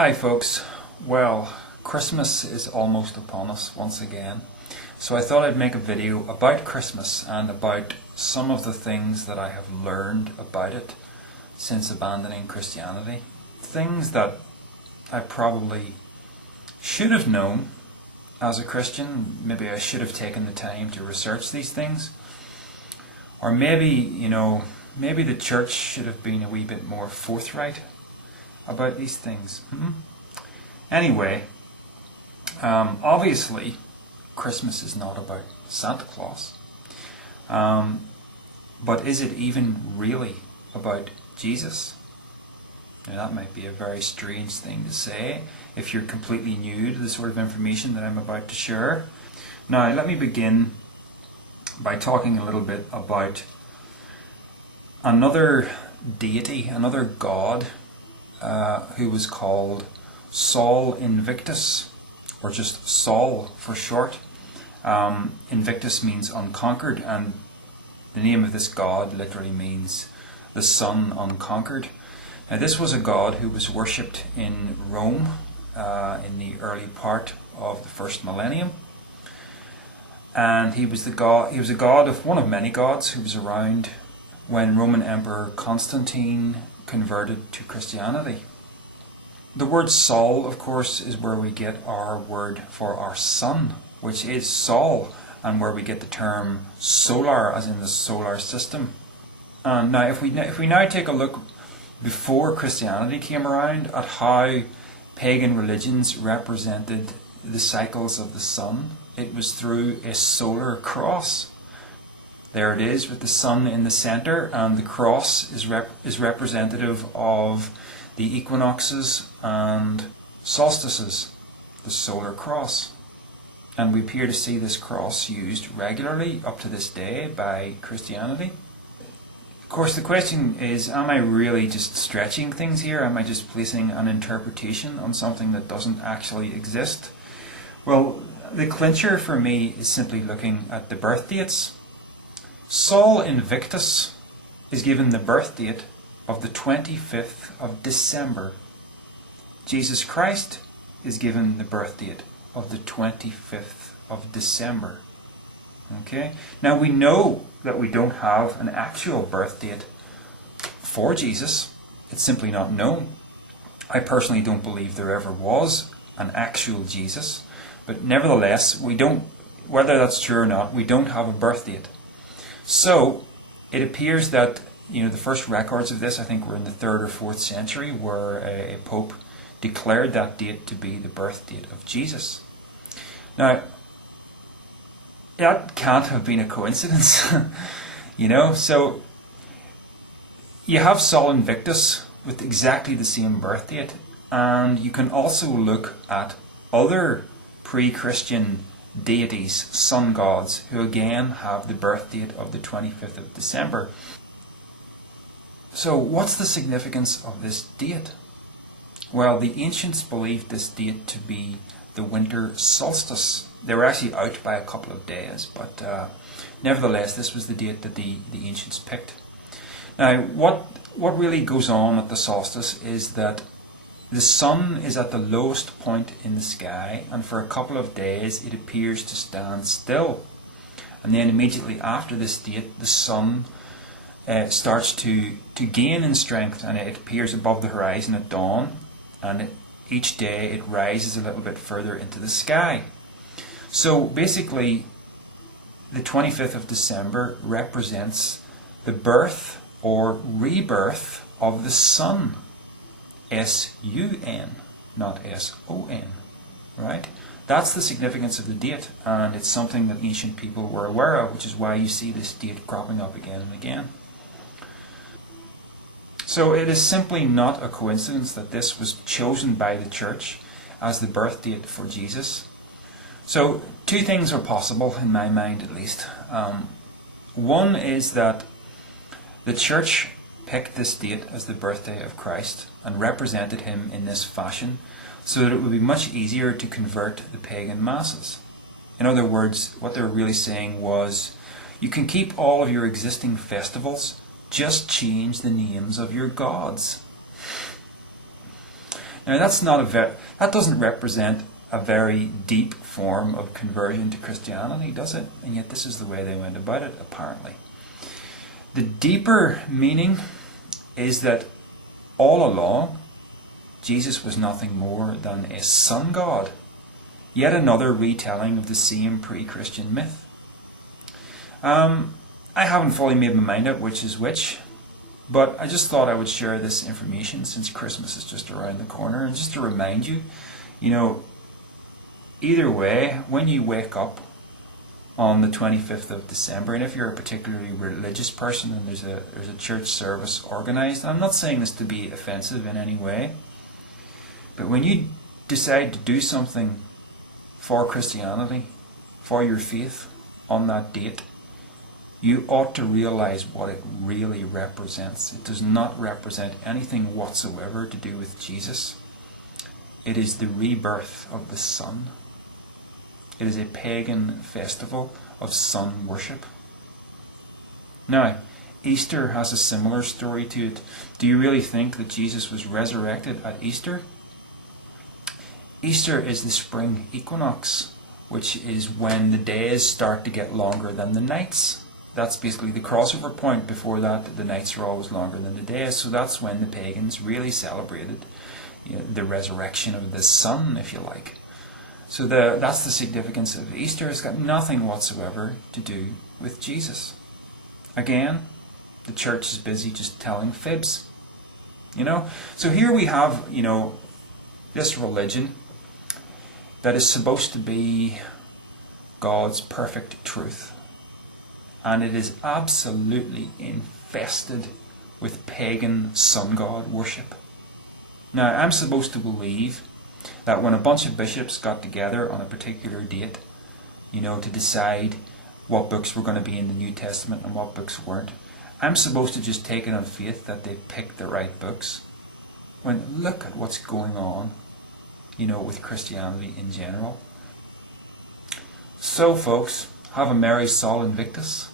Hi folks, well, Christmas is almost upon us once again, so I thought I'd make a video about Christmas and about some of the things that I have learned about it since abandoning Christianity. Things that I probably should have known as a Christian. Maybe I should have taken the time to research these things, or maybe the church should have been a wee bit more forthright about these things. Anyway, obviously Christmas is not about Santa Claus, but is it even really about Jesus? Now, that might be a very strange thing to say if you're completely new to the sort of information that I'm about to share. Now, let me begin by talking a little bit about another deity, another god, who was called Sol Invictus, or just Sol for short. Invictus means unconquered, and the name of this god literally means the sun unconquered. Now, this was a god who was worshipped in Rome in the early part of the first millennium, and he was a god of one of many gods who was around when Roman Emperor Constantine converted to Christianity. The word Sol, of course, is where we get our word for our sun, which is Sol, and where we get the term solar, as in the solar system. And now, if we now take a look before Christianity came around at how pagan religions represented the cycles of the sun, it was through a solar cross. There it is, with the sun in the centre, and the cross is representative of the equinoxes and solstices, the solar cross. And we appear to see this cross used regularly up to this day by Christianity. Of course, the question is, am I really just stretching things here? Am I just placing an interpretation on something that doesn't actually exist? Well, the clincher for me is simply looking at the birth dates. Sol Invictus is given the birth date of the 25th of December. Jesus Christ is given the birth date of the 25th of December. Okay? Now, we know that we don't have an actual birth date for Jesus. It's simply not known. I personally don't believe there ever was an actual Jesus, but nevertheless, we don't, whether that's true or not, we don't have a birth date. So it appears that the first records of this, I think, were in the 3rd or 4th century, where a pope declared that date to be the birth date of Jesus. Now, that can't have been a coincidence, So you have Sol Invictus with exactly the same birth date, and you can also look at other pre-Christian deities, sun gods, who again have the birth date of the 25th of December. So what's the significance of this date? Well, the ancients believed this date to be the Winter Solstice. They were actually out by a couple of days, but nevertheless, this was the date that the ancients picked. Now, what really goes on at the solstice is that the sun is at the lowest point in the sky, and for a couple of days it appears to stand still. And then immediately after this date, the sun starts to gain in strength, and it appears above the horizon at dawn, and each day it rises a little bit further into the sky. So basically, the 25th of December represents the birth or rebirth of the sun. S-U-N, not S-O-N, right? That's the significance of the date, and it's something that ancient people were aware of, which is why you see this date cropping up again and again. So it is simply not a coincidence that this was chosen by the church as the birth date for Jesus. So two things are possible, in my mind at least. One is that the church picked this date as the birthday of Christ and represented him in this fashion so that it would be much easier to convert the pagan masses. In other words, what they were really saying was, you can keep all of your existing festivals, just change the names of your gods. Now that doesn't represent a very deep form of conversion to Christianity, does it? And yet this is the way they went about it, apparently. The deeper meaning is that all along, Jesus was nothing more than a sun god. Yet another retelling of the same pre-Christian myth. I haven't fully made my mind up which is which, but I just thought I would share this information since Christmas is just around the corner, and just to remind you, either way, when you wake up on the 25th of December, and if you're a particularly religious person and there's a church service organised, I'm not saying this to be offensive in any way, but when you decide to do something for Christianity, for your faith, on that date, you ought to realise what it really represents. It does not represent anything whatsoever to do with Jesus. It is the rebirth of the sun. It is a pagan festival of sun worship. Now, Easter has a similar story to it. Do you really think that Jesus was resurrected at Easter? Easter is the spring equinox, which is when the days start to get longer than the nights. That's basically the crossover point. Before that, the nights are always longer than the days. So that's when the pagans really celebrated the resurrection of the sun, if you like. So that's the significance of Easter. It's got nothing whatsoever to do with Jesus. Again, the church is busy just telling fibs. So here we have, this religion that is supposed to be God's perfect truth. And it is absolutely infested with pagan sun god worship. Now, I'm supposed to believe that when a bunch of bishops got together on a particular date, to decide what books were going to be in the New Testament and what books weren't, I'm supposed to just take it on faith that they picked the right books. When look at what's going on, with Christianity in general. So, folks, have a merry Sol Invictus.